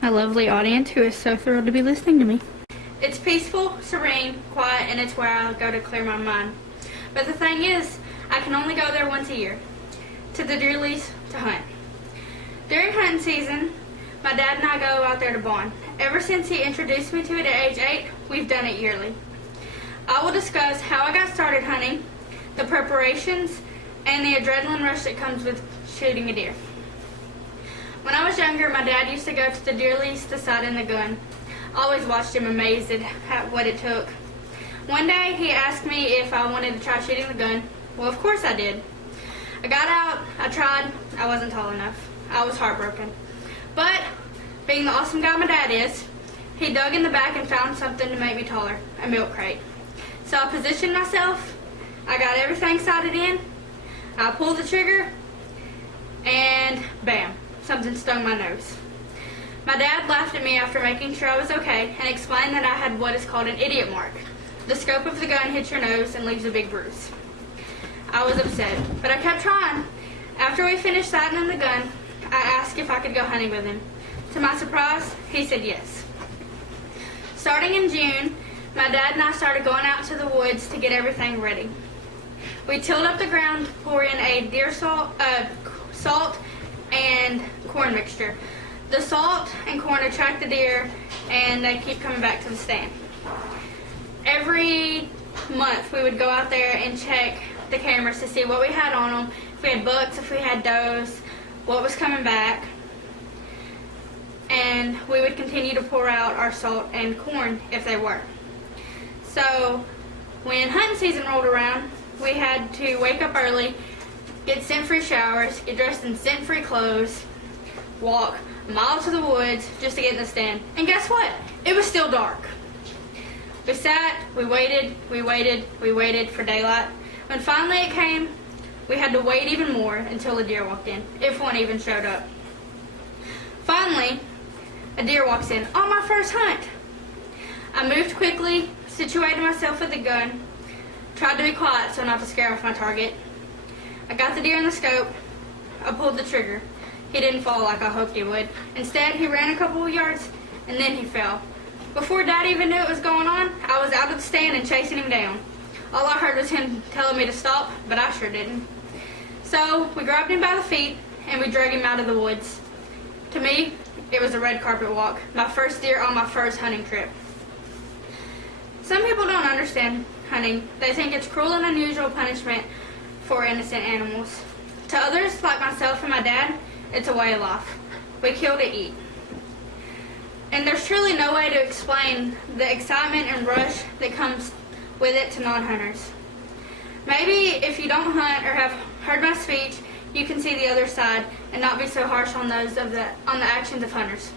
my lovely audience who is so thrilled to be listening to me. It's peaceful, serene, quiet, and it's where I go to clear my mind. But the thing is, I can only go there once a year, to the deer lease to hunt. During hunting season, my dad and I go out there to bond. Ever since he introduced me to it at age 8, we've done it yearly. I will discuss how I got started hunting, the preparations, and the adrenaline rush that comes with shooting a deer. When I was younger, my dad used to go to the deer lease to sight in the gun. I always watched him amazed at what it took. One day, he asked me if I wanted to try shooting the gun. Well, of course I did. I got out, I tried, I wasn't tall enough. I was heartbroken. But, being the awesome guy my dad is, he dug in the back and found something to make me taller, a milk crate. So I positioned myself, I got everything sighted in, I pulled the trigger, and bam, something stung my nose. My dad laughed at me after making sure I was okay and explained that I had what is called an idiot mark. The scope of the gun hits your nose and leaves a big bruise. I was upset, but I kept trying. After we finished sighting in the gun, I asked if I could go hunting with him. To my surprise, he said yes. Starting in June, my dad and I started going out to the woods to get everything ready. We tilled up the ground to pour in a deer salt and corn mixture. The salt and corn attract the deer and they keep coming back to the stand. Every month we would go out there and check the cameras to see what we had on them, if we had bucks, if we had does, what was coming back, and we would continue to pour out our salt and corn if they were. So when hunting season rolled around, we had to wake up early, get scent-free showers, get dressed in scent-free clothes, walk a mile to the woods just to get in the stand. And guess what? It was still dark. We sat, we waited for daylight. When finally it came, we had to wait even more until a deer walked in, if one even showed up. Finally, a deer walks in on my first hunt. I moved quickly, situated myself with the gun, tried to be quiet so not to scare off my target. I got the deer in the scope. I pulled the trigger. He didn't fall like I hoped he would. Instead, he ran a couple of yards and then he fell. Before Dad even knew what was going on, I was out of the stand and chasing him down. All I heard was him telling me to stop, but I sure didn't. So we grabbed him by the feet and we dragged him out of the woods. To me, it was a red carpet walk, my first deer on my first hunting trip. Some people don't understand hunting. They think it's cruel and unusual punishment for innocent animals. To others, like myself and my dad, it's a way of life. We kill to eat. And there's truly no way to explain the excitement and rush that comes with it to non-hunters. Maybe if you don't hunt or have heard my speech, you can see the other side and not be so harsh on the actions of hunters.